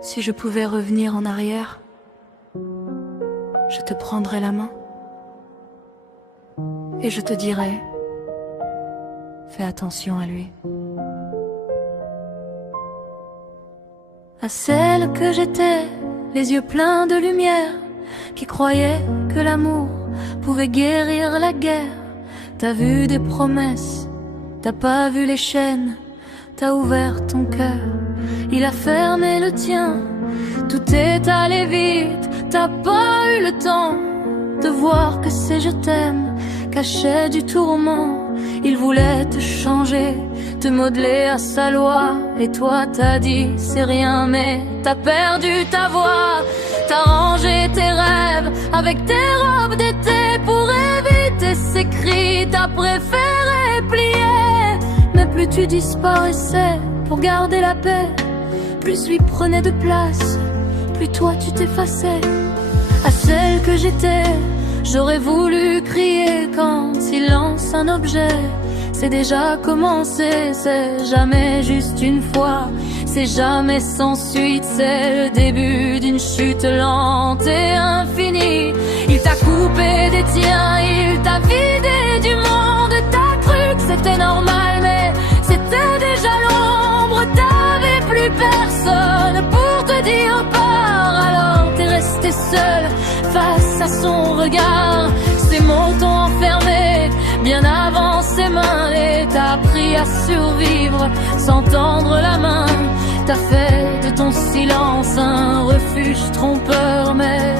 Si je pouvais revenir en arrière, je te prendrais la main et je te dirais, fais attention à lui. À celle que j'étais, les yeux pleins de lumière, qui croyait que l'amour pouvait guérir la guerre. T'as vu des promesses, t'as pas vu les chaînes, t'as ouvert ton cœur, il a fermé le tien. Tout est allé vite, t'as pas eu le temps de voir que c'est je t'aime cachait du tourment. Il voulait te changer, te modeler à sa loi, et toi t'as dit c'est rien, mais t'as perdu ta voix. T'as rangé tes rêves avec tes robes d'été pour éviter ces cris. T'as préféré plier, mais plus tu disparaissais pour garder la paix, plus lui prenait de place, plus toi tu t'effaçais. À celle que j'étais, j'aurais voulu crier quand silence un objet. C'est déjà commencé, c'est jamais juste une fois, c'est jamais sans suite, c'est le début d'une chute lente et infinie. Il t'a coupé des tiens, il t'a vidé du monde. T'as cru que c'était normal, mais c'était déjà l'ombre. T'avais plus personne pour te dire pars, alors t'es resté seul face à son regard. Ses mots t'ont enfermé bien avant ses mains, et t'as appris à survivre sans tendre la main. T'as fait de ton silence un refuge trompeur, mais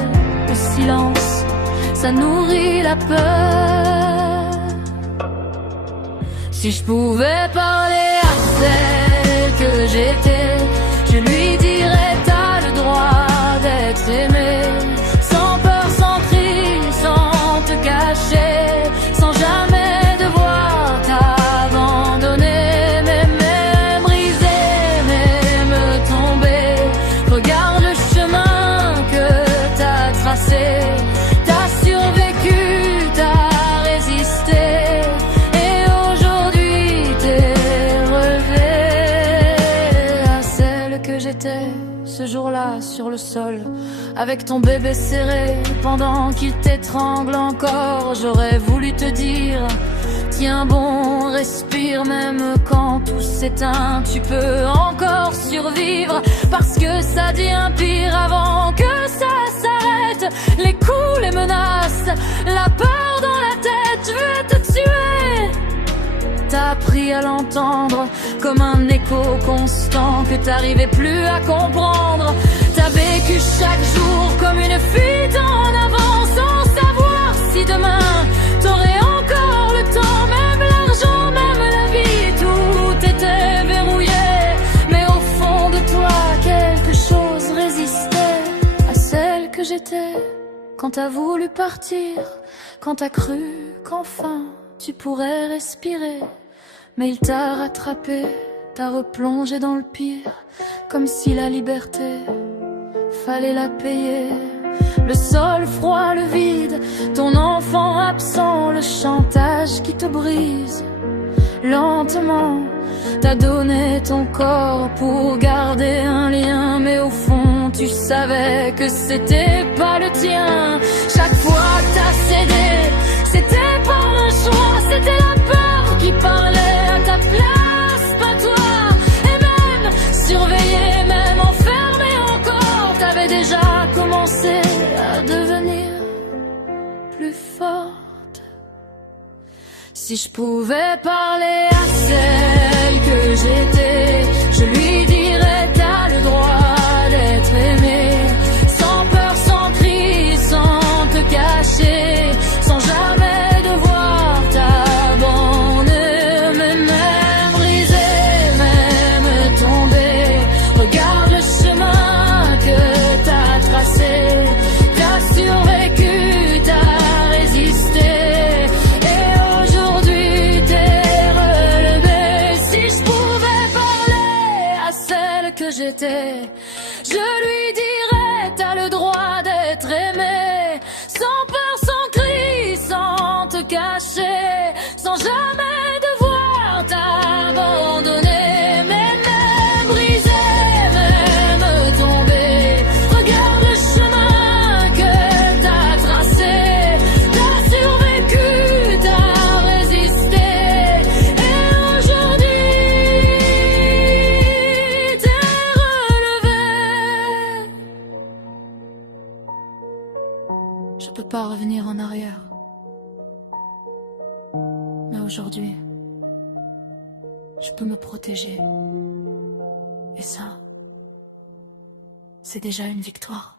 le silence, ça nourrit la peur. Si je pouvais parler à celle que j'étais, je lui dirais t'as le droit d'être aimé, sans peur, sans cri, sans te cacher, sans jamais devoir t'abandonner. Mais même brisé, même tombé, regarde le chemin que t'as tracé. T'as survécu, t'as résisté, et aujourd'hui t'es relevé. À celle que j'étais ce jour-là sur le sol, avec ton bébé serré pendant qu'il t'étrangle encore, j'aurais voulu te dire tiens bon, respire, même quand tout s'éteint, tu peux encore survivre, parce que ça devient pire avant que ça s'arrête. Les coups, les menaces, la peur dans la tête, je vais te tuer. T'as appris à l'entendre comme un écho constant que t'arrivais plus à comprendre. T'as vécu chaque jour comme une fuite en avant, sans savoir si demain t'aurais encore le temps, même l'argent, même la vie, tout était verrouillé. Mais au fond de toi, quelque chose résistait à celle que j'étais. Quand t'as voulu partir, quand t'as cru qu'enfin tu pourrais respirer, mais il t'a rattrapé, t'a replongé dans le pire, comme si la liberté fallait la payer. Le sol froid, le vide, ton enfant absent, le chantage qui te brise. Lentement, t'as donné ton corps pour garder un lien, mais au fond tu savais que c'était pas le tien. Chaque fois que t'as cédé, c'était pas un choix, c'était la peur qui parlait à ta place, pas toi. Et même surveillé, même enfermé encore, t'avais déjà commencé à devenir plus forte. Si je pouvais parler à celle que j'étais, je lui dirais t'as le droit d'être aimé, sans peur, sans cri, sans te cacher, sans jamais devoir t'abandonner. Mais même brisé, même tombé, regarde le chemin que t'as tracé. T'as survécu, t'as résisté, et aujourd'hui t'es relevé. Si je pouvais parler à celle que j'étais, je lui dirais t'as le droit d'être aimé, sans peur, sans cri, sans te cacher, sans jamais devoir t'abandonner. Mais même brisé, même tombé, peux pas revenir en arrière. Mais aujourd'hui, je peux me protéger. Et ça, c'est déjà une victoire.